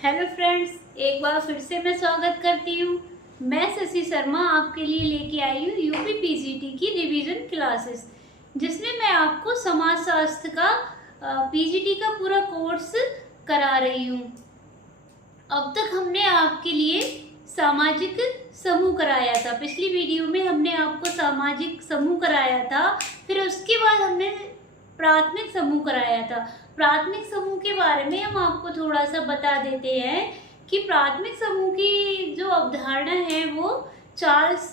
Hello friends, एक बार फिर से मैं स्वागत करती हूँ। मैं शशि शर्मा आपके लिए लेके आई हूँ यूपी पीजीटी की रिवीजन क्लासेस, जिसमें मैं आपको समाज शास्त्र का पीजीटी का पूरा कोर्स करा रही हूँ। अब तक हमने आपके लिए सामाजिक समूह कराया था। पिछली वीडियो में हमने आपको सामाजिक समूह कराया था, फिर उसके बाद हमने प्राथमिक समूह कराया था। प्राथमिक समूह के बारे में हम आपको थोड़ा सा बता देते हैं कि प्राथमिक समूह की जो अवधारणा है वो चार्ल्स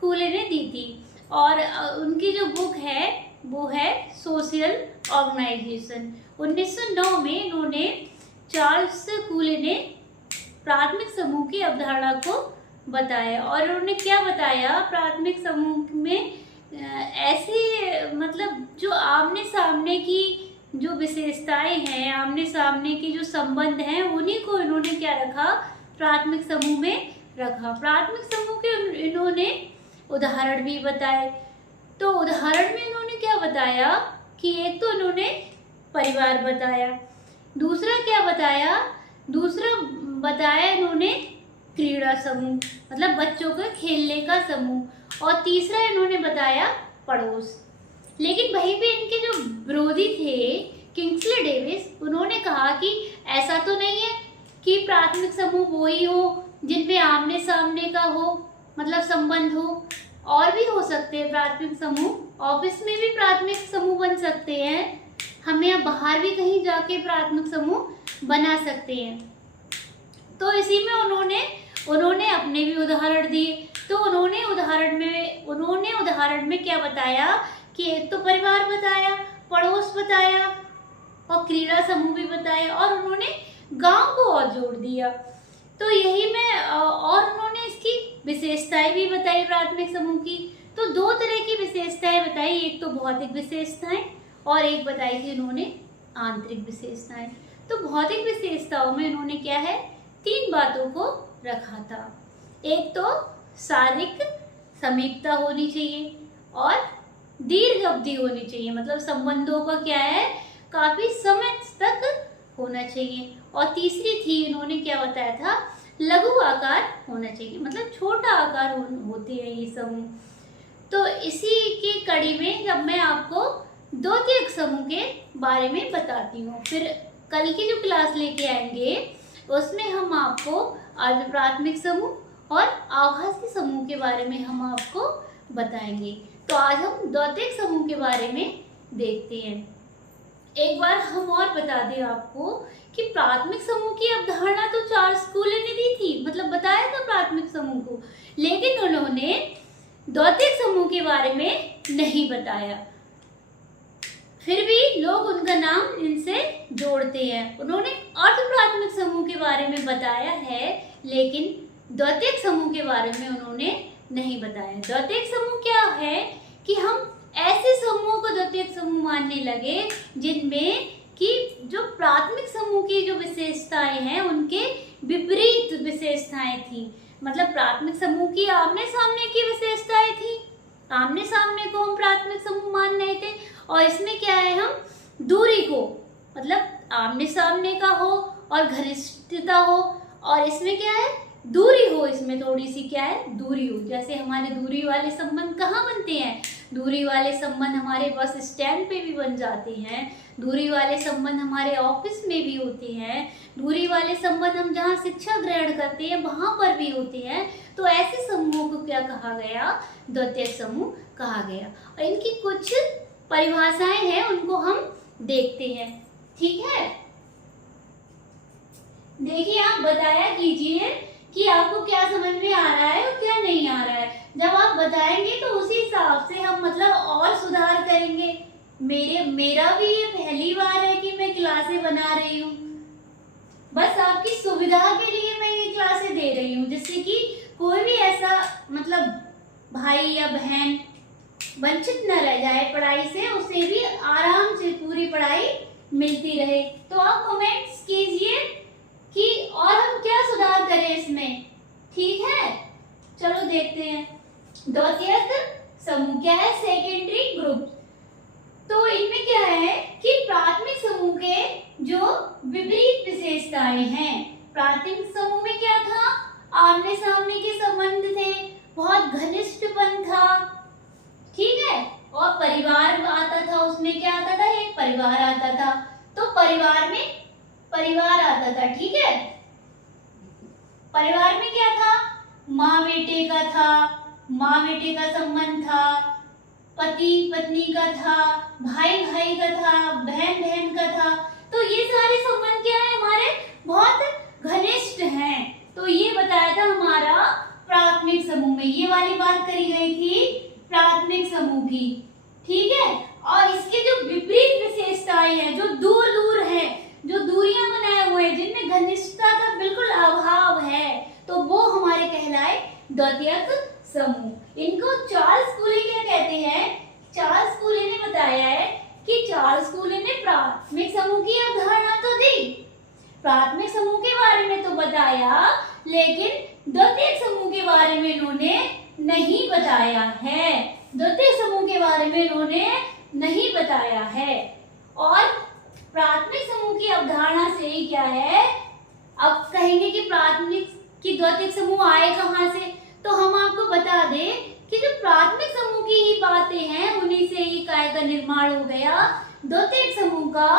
कूले ने दी थी, और उनकी जो बुक है वो है सोशल ऑर्गेनाइजेशन। 1909 में इन्होंने चार्ल्स कूले ने प्राथमिक समूह की अवधारणा को बताया। और उन्होंने क्या बताया, प्राथमिक समूह में ऐसे मतलब जो आमने सामने की जो विशेषताएं हैं, आमने सामने के जो संबंध हैं, उन्हीं को इन्होंने क्या रखा, प्राथमिक समूह में रखा। प्राथमिक समूह के इन्होंने उदाहरण भी बताए। तो उदाहरण में इन्होंने क्या बताया कि एक तो इन्होंने परिवार बताया, दूसरा क्या बताया, दूसरा बताया इन्होंने क्रीड़ा समूह, मतलब बच्चों के खेलने का समूह, और तीसरा इन्होंने बताया पड़ोस। लेकिन वहीं पे इनके जो विरोधी थे किंग्सले डेविस, उन्होंने कहा कि ऐसा तो नहीं है कि प्राथमिक समूह वो ही हो जिनमें आमने सामने का हो, मतलब संबंध हो, और भी हो सकते हैं प्राथमिक समूह। ऑफिस में भी प्राथमिक समूह बन सकते हैं, हम यहाँ बाहर भी कहीं जाके प्राथमिक समूह बना सकते हैं। तो इसी में उन्होंने अपने भी उदाहरण दिए। तो उन्होंने उदाहरण में क्या बताया कि एक तो परिवार बताया, पड़ोस बताया और क्रीड़ा समूह भी बताया, और उन्होंने गांव को और जोड़ दिया। तो यही मैं और उन्होंने इसकी विशेषताएं भी बताई प्राथमिक समूह की। तो दो तरह की विशेषताएं बताई, एक तो भौतिक विशेषताएं और एक बताई थी उन्होंने आंतरिक विशेषताएं। तो भौतिक विशेषताओं में उन्होंने क्या है, 3 बातों को रखा था। एक तो शारीरिक समीपता होनी चाहिए और दीर्घ अवधि होनी चाहिए, मतलब संबंधों का क्या है, काफी समय तक होना चाहिए। और तीसरी थी, इन्होंने क्या बताया था, लघु आकार होना चाहिए, मतलब छोटा आकार होते हैं ये समूह। तो इसी की कड़ी में जब मैं आपको द्वितीयक समूह के बारे में बताती हूँ, फिर कल की जो क्लास लेके आएंगे उसमें हम आपको अर्ध प्राथमिक समूह और आभासी समूह के बारे में हम आपको बताएंगे। तो आज हम द्वितीयक समूह के बारे में देखते हैं। एक बार हम और बता दें आपको कि प्राथमिक समूह की अवधारणा तो चार्ल्स कूले ने दी थी, मतलब बताया था प्राथमिक समूह को, लेकिन उन्होंने द्वितीयक समूह के बारे में नहीं बताया। फिर भी लोग उनका नाम इनसे जोड़ते हैं। उन्होंने अर्ध प्राथमिक समूह के बारे में बताया है, लेकिन द्वितीयक समूह के बारे में उन्होंने नहीं बताया। द्वितीयक समूह क्या है कि हम ऐसे समूहों को द्वितीयक समूह मानने लगे जिनमें कि जो प्राथमिक समूह की जो विशेषताएं हैं उनके विपरीत विशेषताएं थी। मतलब प्राथमिक समूह की आमने सामने की विशेषताएं थी, आमने सामने को हम प्राथमिक समूह मान रहे थे, और इसमें क्या है, हम दूरी को, मतलब आमने सामने का हो और घनिष्ठता हो, और इसमें क्या है, दूरी हो, इसमें थोड़ी सी क्या है, दूरी हो। जैसे हमारे दूरी वाले संबंध कहाँ बनते हैं, दूरी वाले संबंध हमारे बस स्टैंड पे भी बन जाते हैं, दूरी वाले संबंध हमारे ऑफिस में भी होते हैं, दूरी वाले संबंध हम जहाँ शिक्षा ग्रहण करते हैं वहाँ पर भी होते हैं। तो ऐसे समूहों को क्या कहा गया, द्वितीयक समूह कहा गया। और इनकी कुछ परिभाषाएं हैं, उनको हम देखते हैं, ठीक है। देखिए, आप बताया कीजिए कि आपको क्या समझ में आ रहा है और क्या नहीं आ रहा है। जब आप बताएंगे तो उसी हिसाब से हम मतलब और सुधार करेंगे। मेरा भी ये पहली बार है कि मैं क्लासें बना रही हूँ, बस आपकी सुविधा के लिए मैं ये क्लासें दे रही हूँ, जिससे कि कोई भी ऐसा मतलब भाई या बहन वंचित न रह जाए पढ़ाई से, उसे भी आराम से पूरी पढ़ाई मिलती रहे। तो आप कमेंट्स कीजिए कि और हम क्या सुधार करें इसमें, ठीक है। चलो देखते हैं। द्वितीयक समूह क्या है, सेकेंडरी ग्रुप। तो इनमें क्या है कि प्राथमिक समूह के जो विपरीत विशेषताएं हैं, प्राथमिक समूह में क्या था, आमने सामने के संबंध थे, बहुत घनिष्ठपन था, ठीक है। और परिवार आता था, उसमें क्या आता था, एक परिवार आता था, तो परिवार में परिवार आता था, ठीक है। परिवार में क्या था, माँ बेटे का था, माँ बेटे का संबंध था, पति पत्नी का था, भाई भाई का था, बहन बहन का था। तो ये सारे संबंध क्या है, हमारे बहुत घनिष्ठ हैं। तो ये बताया था हमारा प्राथमिक समूह में, ये वाली बात करी गई थी प्राथमिक समूह की, ठीक है। और इसके जो विपरीत विशेषताएं हैं, जो दूर दूर है, जो दूरियां बनाए हुए हैं, जिनमें घनिष्ठता का बिल्कुल अभाव है, तो वो हमारे कहलाए द्वितीयक समूह। इनको चार्ल्स कूली क्या कहते हैं, चार्ल्स कूली ने बताया है कि चार्ल्स कूली ने प्राथमिक समूह की अवधारणा तो दी, प्राथमिक समूह के बारे में तो बताया, लेकिन द्वितीयक समूह के बारे में इन्होंने नहीं बताया है, द्वितीयक समूह के बारे में इन्होंने नहीं बताया है। और प्राथमिक समूह की अवधारणा से ही क्या है, अब कहेंगे कि प्राथमिक की द्वितीयक समूह आए कहां से, तो हम आपको बता दें कि जो प्राथमिक समूह की ही बातें हैं, उन्हीं से ही काय का निर्माण हो गया, द्वितीयक समूह का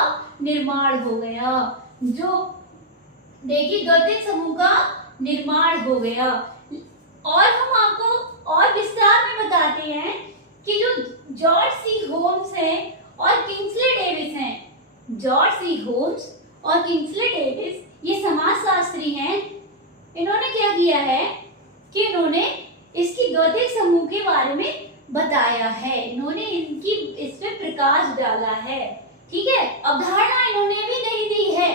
निर्माण हो गया। जो देखिए द्वितीयक समूह का निर्माण हो गया। और हम आपको और विस्तार में बताते हैं कि जो जॉर्ज सी होम्स हैं और किंग्सले डेविस हैं, जॉर्ज सी होम्स और किंग्सले डेविस ये समाजशास्त्री हैं। इन्होंने क्या किया है कि इन्होंने इसकी द्वितीयक समूह के बारे में बताया है, इन्होंने इनकी इस पे प्रकाश डाला है, ठीक है। अवधारणा इन्होंने भी नहीं दी है,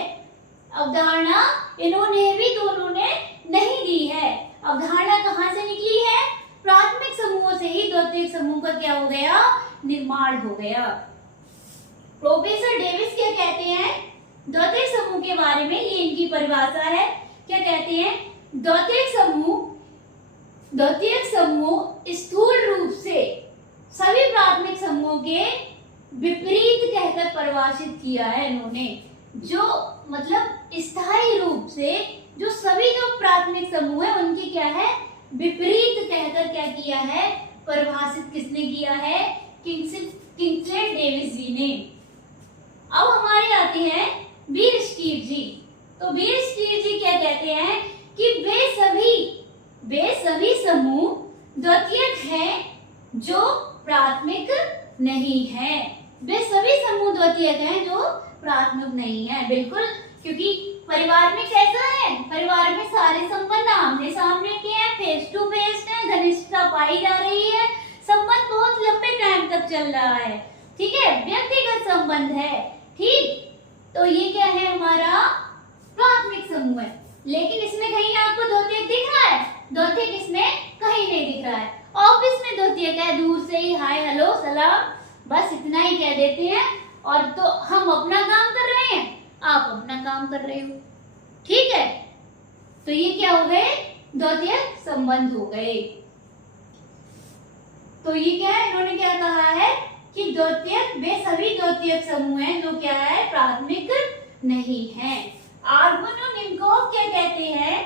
अवधारणा इन्होंने भी दोनों ने नहीं दी है। अवधारणा कहाँ से निकली है, प्राथमिक समूहों से ही द्वितीयक समूह का क्या हो गया, निर्माण हो गया। प्रोफेसर डेविस क्या कहते हैं द्वितीयक समूह के बारे में, ये इनकी परिभाषा है, क्या कहते हैं, द्वितीयक समूह स्थूल रूप से सभी प्राथमिक समूहों के विपरीत कहकर परिभाषित किया है इन्होंने। जो मतलब स्थायी रूप से जो सभी जो प्राथमिक समूह है उनकी क्या है, विपरीत कहकर क्या किया है, परिभाषित किसने किया है, किंग्सले डेविस जी ने। अब हमारे आते हैं बीर स्टीव जी। तो बीर स्टीव जी क्या कहते हैं कि वे सभी समूह द्वितीयक हैं जो प्राथमिक नहीं है। वे सभी समूह द्वितीयक हैं जो प्राथमिक नहीं है, बिल्कुल, क्योंकि परिवार में कैसा है, परिवार में सारे संबंध आमने सामने के हैं, फेस टू फेस है, घनिष्ठता पाई जा रही है, संबंध बहुत लंबे टाइम तक चल रहा है, ठीक है, व्यक्तिगत संबंध है, ठीक। तो ये क्या है, हमारा प्राथमिक समूह है। लेकिन इसमें कहीं आपको द्वितीयक दिख रहा है, द्वितीयक इसमें कहीं नहीं दिख रहा है। ऑफिस में द्वितीयक है, दूर से ही हाय हेलो सलाम, बस इतना ही कह देते हैं, और तो हम अपना काम कर रहे हैं, आप अपना काम कर रहे हो, ठीक है। तो ये क्या हो गए, द्वितीयक संबंध हो गए। तो ये क्या है, इन्होंने क्या कहा है कि द्वितीयक, वे सभी द्वितीयक समूह हैं जो क्या है, प्राथमिक नहीं है। आर्गन और निम्कोव क्या कहते हैं,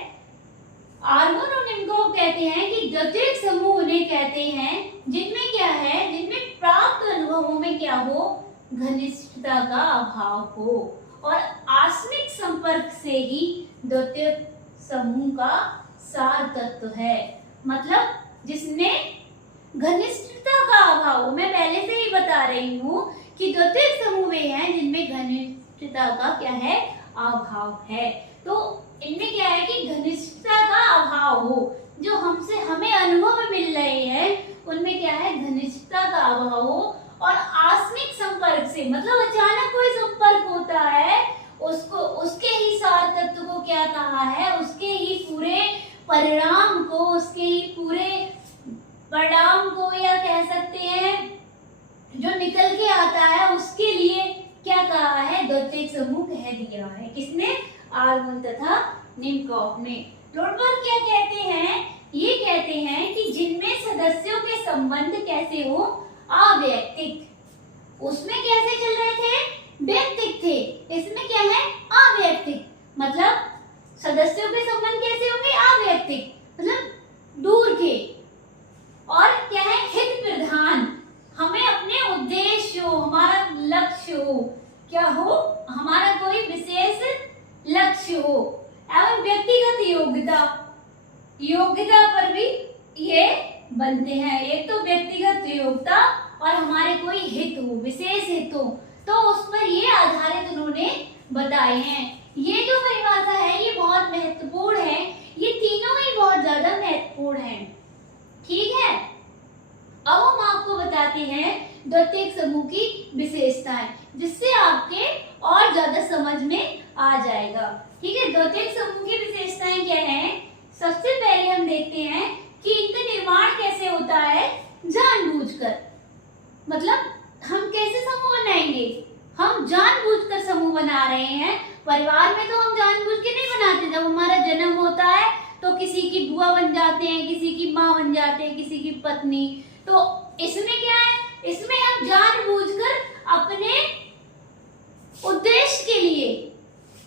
आर्गन और निम्कोव कहते हैं कि द्वितीयक समूह उन्हें कहते हैं जिनमें क्या है, जिनमें प्राप्त अनुभवों में क्या हो, घनिष्ठता का अभाव हो, और आत्मिक संपर्क से ही द्वितीयक समूह का सार तत्व है। मतलब जिसमें घनिष्ठता का अभाव, मैं पहले से ही बता रही हूँ कि द्वितीयक समूह वे हैं जिनमें घनिष्ठता का क्या है, अभाव है। तो इनमें क्या है कि घनिष्ठता का अभाव हो, जो हमसे हमें अनुभव में मिल रहे हैं उनमें क्या है, घनिष्ठता का अभाव हो, और आत्मिक संपर्क से, मतलब अचानक कोई संपर्क होता है, उसको उसके ही सार तत्व को क्या कहा है, उसके ही पूरे परिणाम को, उसके ही पूरे परिणाम को, या कह सकते हैं जो निकल के आता है, उसके लिए क्या कहा है, द्वितीयक समूह कह दिया है। किसने, आर्गन तथा निम्कोव ने। लोडबर्ग क्या कहते हैं, ये कहते हैं कि जिनमें सदस्यों के संबंध कैसे हो, अवैयक्तिक। उसमें कैसे चल रहे थे, व्यक्तिक थे, इसमें क्या है, अवैयक्तिक। मतलब सदस्य हो एवं व्यक्तिगत योग्यता पर भी ये बनते हैं। एक तो व्यक्तिगत योग्यता और हमारे कोई हित हो, विशेष हित हो, तो उस पर ये आधारित उन्होंने बताए हैं। ये जो परिभाषा है ये बहुत महत्वपूर्ण है, ये तीनों ही बहुत ज्यादा महत्वपूर्ण हैं। ठीक है, अब हम आपको बताते हैं द्वितीयक समूह की विशेषताएं, जिससे आपके और ज्यादा समझ में आ जाएगा। ठीक है, द्वितीयक समूह की विशेषताएं क्या हैं? सबसे पहले हम देखते हैं कि इनका निर्माण कैसे होता है, जानबूझकर। मतलब हम कैसे समूह बनाएंगे? हम जानबूझकर समूह बना रहे हैं। परिवार में तो हम जानबूझ के नहीं बनाते। जब हमारा जन्म होता है तो किसी की बुआ बन जाते हैं, किसी की माँ बन जाते हैं, किसी की पत्नी। तो इसमें क्या है? इसमें हम जानबूझकर अपने उद्देश्य के लिए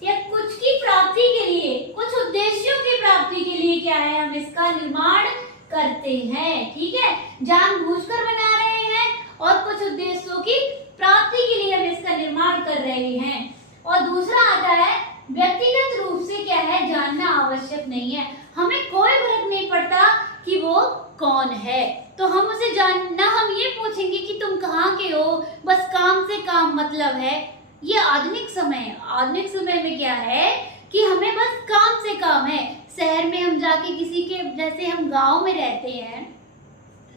या कुछ की प्राप्ति के लिए, कुछ उद्देश्यों की प्राप्ति के लिए क्या है, हम इसका निर्माण करते हैं। ठीक है, जानबूझकर बना रहे हैं और कुछ उद्देश्यों की प्राप्ति के लिए हम इसका निर्माण कर रहे हैं। और दूसरा आता है व्यक्तिगत रूप से क्या है, जानना आवश्यक नहीं है। हमें कोई फर्क नहीं पड़ता कि वो कौन है, तो हम उसे जानना, हम ये पूछेंगे कि तुम कहाँ के हो, बस काम से काम मतलब है। ये आधुनिक समय है। आधुनिक समय में क्या है कि हमें बस काम से काम है। शहर में हम जाके किसी के, जैसे हम गांव में रहते हैं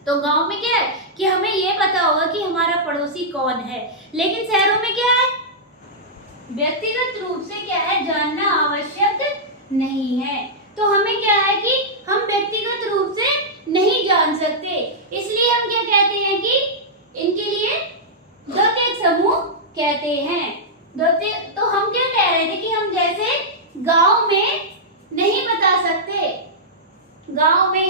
तो गांव में क्या है कि हमें ये पता होगा कि हमारा पड़ोसी कौन है, लेकिन शहरों में क्या है, व्यक्तिगत रूप से क्या है, जानना आवश्यक नहीं है। तो हमें क्या है कि हम व्यक्तिगत रूप से नहीं जान सकते, इसलिए हम क्या कहते हैं कि इनके लिए द्वितीयक समूह कहते हैं। तो हम क्या कह रहे थे कि हम जैसे गांव में नहीं बता सकते, गांव में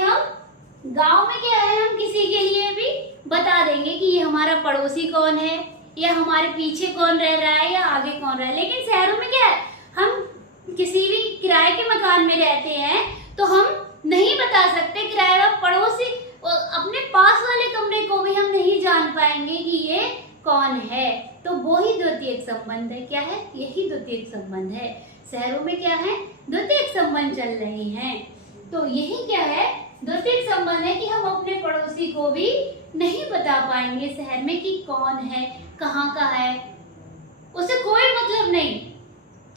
क्या है, हम किसी के लिए भी बता देंगे कि ये हमारा पड़ोसी कौन है, या हमारे पीछे कौन रह रहा है, या आगे कौन रहा है। लेकिन शहरों में क्या है, हम किसी भी किराए के मकान में रहते हैं तो हम नहीं बता सकते किराएदार पड़ोसी, अपने पास वाले कमरे को भी हम नहीं जान पाएंगे कि ये कौन है। तो वो ही द्वितीयक संबंध है। क्या है? यही द्वितीयक संबंध है। शहरों में क्या है, द्वितीयक संबंध चल रहे हैं। तो यही क्या है, द्वितीयक संबंध है कि हम अपने पड़ोसी को भी नहीं बता पाएंगे शहर में कि कौन है, कहाँ का है, उसे कोई मतलब नहीं।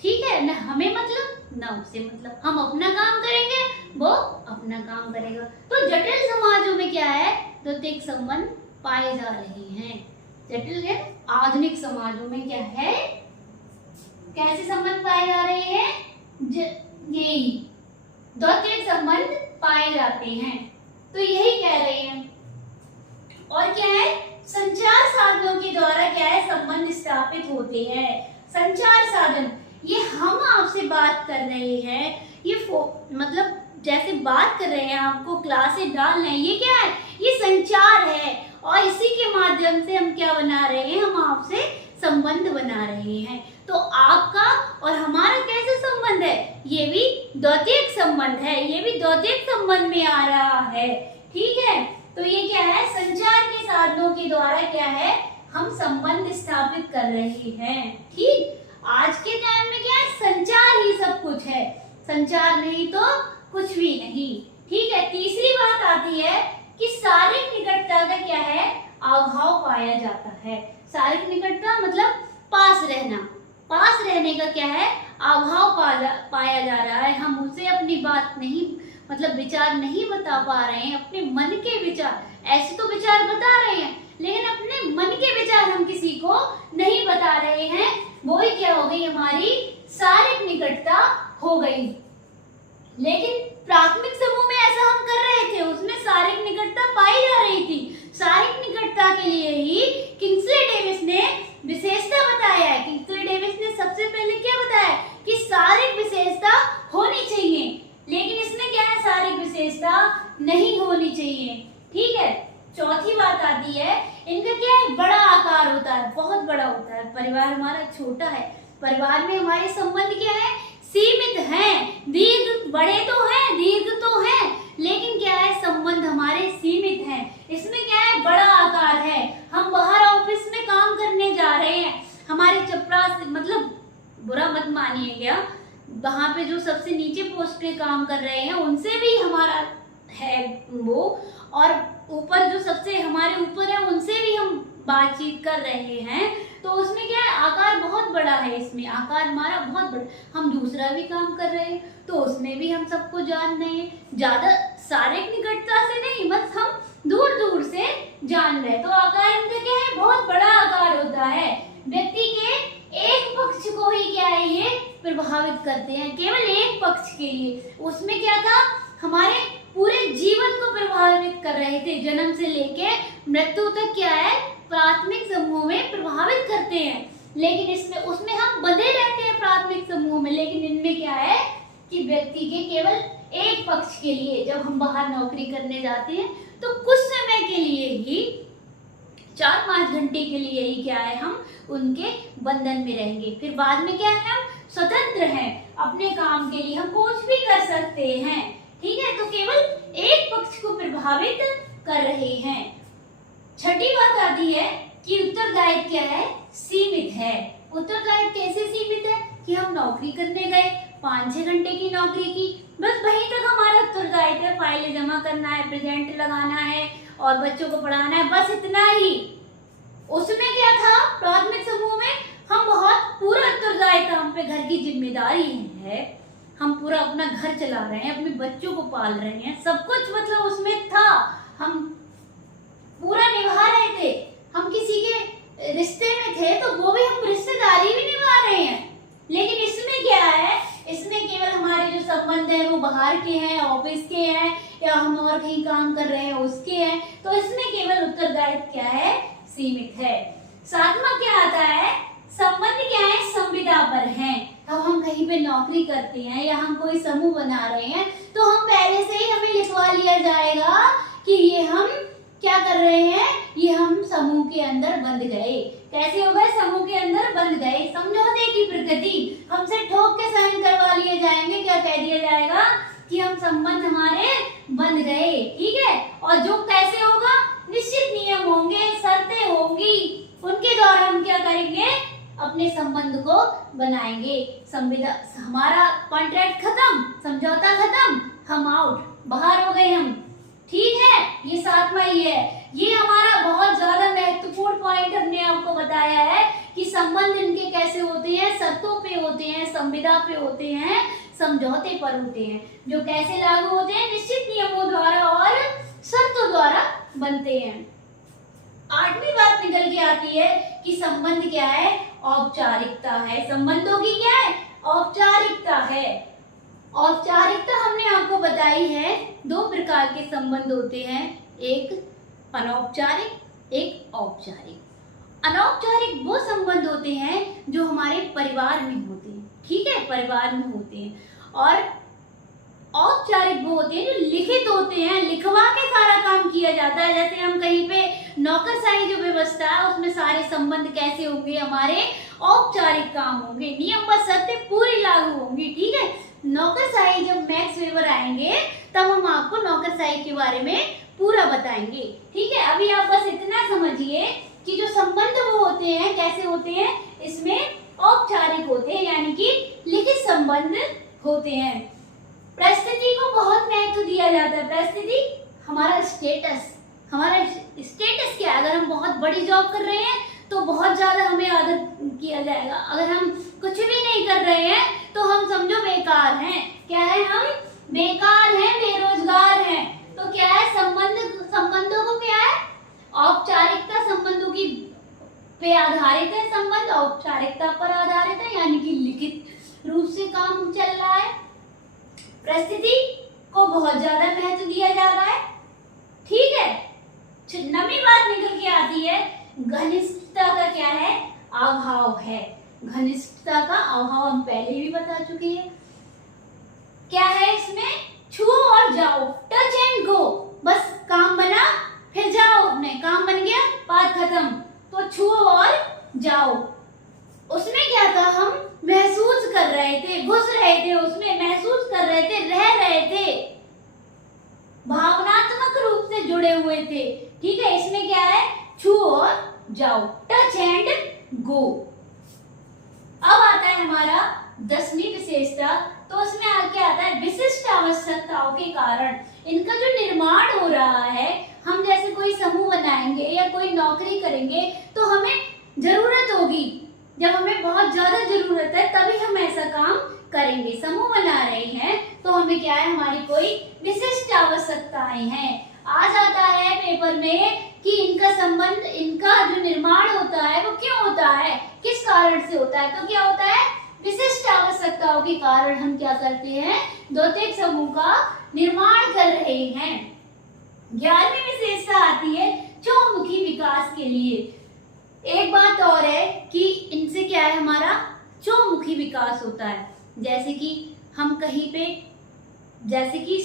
ठीक है, न हमें मतलब न उससे मतलब। हम अपना काम करेंगे, वो अपना काम करेगा। तो जटिल समाजों में क्या है, द्वितीयक संबंध पाए जा रहे हैं। जटिल है, आधुनिक समाजों में क्या है, कैसे संबंध पाए जा रहे हैं, यही द्वितीयक संबंध पाए जाते हैं। तो यही कह रहे हैं। और क्या है, संचार साधनों के द्वारा क्या है, संबंध स्थापित होते हैं। संचार साधन, ये हम आपसे बात कर रहे हैं, ये मतलब जैसे बात कर रहे हैं, आपको क्लासेस डाल रहे हैं, ये क्या है, ये संचार है। और इसी के माध्यम से हम क्या बना रहे हैं, हम आपसे संबंध बना रहे हैं। तो आपका और हमारा कैसे संबंध है, ये भी द्वितीयक संबंध है, ये भी द्वितीयक संबंध में आ रहा है। ठीक है, तो ये क्या है, संचार के साधनों के द्वारा क्या है, हम संबंध स्थापित कर रहे हैं। ठीक, आज के टाइम में क्या है, संचार ही सब कुछ है, संचार नहीं तो कुछ भी नहीं। ठीक है, तीसरी बात आती है कि शारीरिक निकटता का क्या है, अभाव पाया जाता है। शारीरिक निकटता मतलब पास रहना, पास रहने का क्या है, अभाव पाया जा रहा है। हम उसे अपनी बात नहीं, मतलब विचार नहीं बता पा रहे हैं, अपने मन के विचार। ऐसे तो विचार बता रहे हैं, लेकिन अपने मन के विचार हम किसी को नहीं बता रहे हैं। वो ही क्या हो गई, हमारी शारीरिक निकटता हो गई। लेकिन प्राथमिक समूह में ऐसा हम कर रहे थे, उसमें शारीरिक निकटता पाई जा रही थी। शारीरिक निकटता के लिए ही किंग्सले डेविस ने विशेषता बताया है। किंग्सले डेविस ने सबसे पहले क्या बताया कि शारीरिक विशेषता होनी चाहिए, लेकिन इसमें क्या है, शारीरिक विशेषता नहीं होनी चाहिए। ठीक है, चौथी बात आती है, इनका क्या है, बड़ा आकार होता है, बहुत बड़ा होता है। परिवार हमारा छोटा है, परिवार में हमारे संबंध क्या है, सीमित हैं। दीर्घ बड़े तो हैं, दीर्घ तो हैं, लेकिन क्या है, संबंध हमारे सीमित हैं। इसमें क्या है, बड़ा आकार है। हम बाहर ऑफिस में काम करने जा रहे हैं, हमारे चपरास, मतलब बुरा मत मानिएगा, वहाँ पे जो सबसे नीचे पोस्ट पे काम कर रहे हैं उनसे भी हमारा है वो, और ऊपर जो सबसे हमारे ऊपर है उनसे भी हम बातचीत कर रहे हैं। तो उसमें क्या है, आकार बहुत बड़ा है, इसमें आकार हमारा बहुत बड़ा। हम दूसरा भी काम कर रहे हैं तो उसमें भी हम सबको जान रहे हैं, ज्यादा शारीरिक निकटता से नहीं, बस हम दूर दूर से जान रहे हैं। तो आकार इनका क्या है, बहुत बड़ा आकार होता है। व्यक्ति के एक पक्ष को ही क्या है ये प्रभावित करते हैं, केवल एक पक्ष के लिए। उसमें क्या था, हमारे पूरे जीवन को प्रभावित कर रहे थे, जन्म से लेके मृत्यु तक क्या है प्राथमिक समूह में प्रभावित करते हैं। लेकिन इसमें उसमें हम बंधे रहते हैं प्राथमिक समूह में, लेकिन इनमें क्या है कि व्यक्ति के केवल एक पक्ष के लिए, जब हम बाहर नौकरी करने जाते हैं तो कुछ समय के लिए ही, 4-5 घंटे के लिए ही क्या है हम उनके बंधन में रहेंगे। फिर बाद में क्या है, हम स्वतंत्र हैं, अपने काम के लिए हम कुछ भी कर सकते हैं। ठीक है, तो केवल एक पक्ष को प्रभावित कर रहे हैं। छठी बात आती है कि उत्तरदायित्व क्या है, सीमित है। उत्तरदायित्व कैसे सीमित है कि हम नौकरी करने गए, 5-6 घंटे की नौकरी की, बस वहीं तक हमारा उत्तरदायित्व है, फाइलें जमा करना है, प्रेजेंट लगाना है और बच्चों को पढ़ाना है, बस इतना ही। उसमें क्या था, प्राथमिक समूह में हम बहुत पूरा उत्तरदायित्व, हम पे घर की जिम्मेदारी है, हम पूरा अपना घर चला रहे हैं, अपने बच्चों को पाल रहे हैं, सब कुछ मतलब उसमें था, हम पूरा निभा रहे थे। हम किसी के रिश्ते में थे तो वो भी हम रिश्तेदारी भी निभा रहे हैं। लेकिन इसमें क्या है, इसमें केवल हमारे जो संबंध है वो बाहर के हैं, ऑफिस के हैं, या हम और कहीं काम कर रहे हैं उसके हैं। तो इसमें केवल उत्तरदायित्व क्या है, सीमित है। सातवां क्या आता है, संबंध क्या है, संविदा पर है। तो हम कहीं पे नौकरी करते हैं या हम कोई समूह बना रहे हैं तो हम पहले से ही हमें लिखवा लिया जाएगा कि ये हम क्या कर रहे हैं, ये हम समूह के अंदर बंध गए। कैसे हो गए, समूह के अंदर बंध गए। समझौते की प्रकृति, हमसे ठोक के साइन करवा लिए जाएंगे, क्या कह दिया जाएगा कि हम संबंध हमारे बंध गए। ठीक है, और जो कैसे होगा, निश्चित नियम होंगे, शर्तें होंगी, उनके द्वारा हम क्या करेंगे, अपने संबंध को बनाएंगे। संविदा, हमारा कॉन्ट्रैक्ट खत्म, समझौता खत्म, हम आउट, बाहर हो गए हम। ठीक है, ये 7वां ही है। ये हमारा बहुत ज्यादा महत्वपूर्ण पॉइंट हमने आपको बताया है कि संबंध इनके कैसे होते हैं, शर्तों पे होते हैं, संविदा पे होते हैं, समझौते पर होते हैं, जो कैसे लागू होते हैं, निश्चित नियमों द्वारा और शर्तों द्वारा बनते हैं। 8वीं बात निकल के आती है कि संबंध क्या है, औपचारिकता है। संबंधों की क्या है, औपचारिकता है। औपचारिकता हमने आपको बताई है, 2 प्रकार के संबंध होते हैं, एक अनौपचारिक, एक औपचारिक। अनौपचारिक वो संबंध होते हैं जो हमारे परिवार में होते हैं, ठीक है, परिवार में होते हैं। और औपचारिक वो होते हैं जो लिखित होते हैं, लिखवा के सारा काम किया जाता है। जैसे हम कहीं पे नौकरशाही जो व्यवस्था है उसमें सारे संबंध कैसे होंगे, हमारे औपचारिक काम होंगे, नियम व शर्तें पूरी लागू होंगी। ठीक है, नौकरशाही जब मैक्स वेबर आएंगे तब हम आपको नौकरशाही के बारे में पूरा बताएंगे। ठीक है, अभी आप बस इतना समझिए कि जो संबंध वो होते हैं कैसे होते हैं, इसमें औपचारिक होते हैं, यानी कि लिखित संबंध होते हैं। परिस्थिति को बहुत महत्व दिया जाता है। परिस्थिति हमारा स्टेटस, हमारा स्टेटस क्या है, अगर हम बहुत बड़ी जॉब कर रहे हैं तो बहुत ज्यादा हमें आदर किया जाएगा, अगर हम कुछ भी नहीं कर रहे हैं तो हम समझो बेकार हैं। क्या है, हम बेकार हैं, बेरोजगार हैं। तो क्या है, संबंधों को क्या है, औपचारिकता संबंधों की पे आधारित है, संबंध औपचारिकता पर आधारित है, यानी कि लिखित रूप से काम चल रहा है। परिस्थिति को बहुत ज्यादा महत्व दिया जा रहा है। ठीक है, 9वीं बात निकल के आती है, घनिष्ठता का क्या है, अभाव है। घनिष्ठता का अभाव हम पहले भी बता चुके हैं। क्या है इसमें, छुओ और जाओ, टच एंड गो, बस काम बना फिर जाओ, नहीं काम बन गया बात खत्म, तो छुओ और जाओ। उसमें क्या था, हम महसूस कर रहे थे, घुस रहे थे उसमें, महसूस कर रहे थे, रह रहे थे, भावनात्मक रूप से जुड़े हुए थे। ठीक है, इसमें क्या है, छुओ और जाओ, टच एंड गो। अब आता है हमारा 10वीं विशेषता, तो उसमें आगे आता है विशिष्ट आवश्यकताओं के कारण। इनका जो निर्माण हो रहा है, हम जैसे कोई समूह बनाएंगे या कोई नौकरी करेंगे तो हमें जरूरत होगी, जब हमें बहुत ज्यादा जरूरत है तभी हम ऐसा काम करेंगे। समूह बना रहे हैं तो हमें क्या है, हमारी कोई विशिष्ट आवश्यकताएं हैं। आ जाता है पेपर में कि इनका संबंध, इनका जो निर्माण होता है वो क्यों होता है, किस कारण से होता है, तो क्या होता है, विशिष्ट आवश्यकताओं के कारण हम क्या करते हैं, द्वितीयक समूह का निर्माण कर रहे हैं। 11वीं विशेषता आती है चहुमुखी विकास के लिए। एक बात और है कि इनसे क्या है, हमारा चहुमुखी विकास होता है। जैसे कि हम कहीं पे, जैसे कि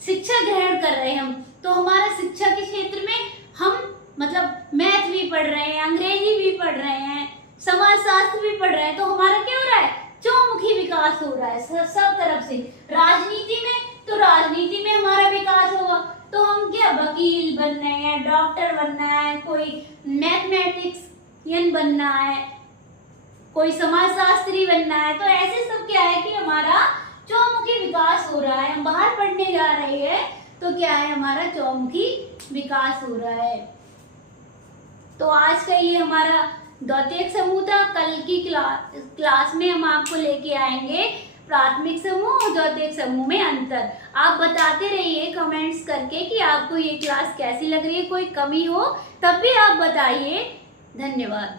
शिक्षा ग्रहण कर रहे हैं हम, तो हमारा शिक्षा के क्षेत्र में हम मतलब मैथ भी पढ़ रहे हैं, अंग्रेजी भी पढ़ रहे हैं, समाज शास्त्र भी पढ़ रहे हैं, तो हमारा क्या हो रहा है, चहुमुखी विकास हो रहा है सब तरफ से। राजनीति में, तो राजनीति में हमारा विकास होगा, तो हम क्या, वकील बनना है, डॉक्टर बनना है, कोई मैथमेटिक्सियन बनना है, कोई समाजशास्त्री बनना है, तो ऐसे सब क्या है कि हमारा चहुमुखी विकास हो रहा है। हम बाहर पढ़ने जा रहे हैं तो क्या है, हमारा चहुमुखी विकास हो रहा है। तो आज का ये हमारा द्वितीयक समूह था। कल की क्लास में हम आपको लेके आएंगे प्राथमिक समूह और द्वितीयक समूह में अंतर। आप बताते रहिए कमेंट्स करके कि आपको ये क्लास कैसी लग रही है, कोई कमी हो तब भी आप बताइए। धन्यवाद।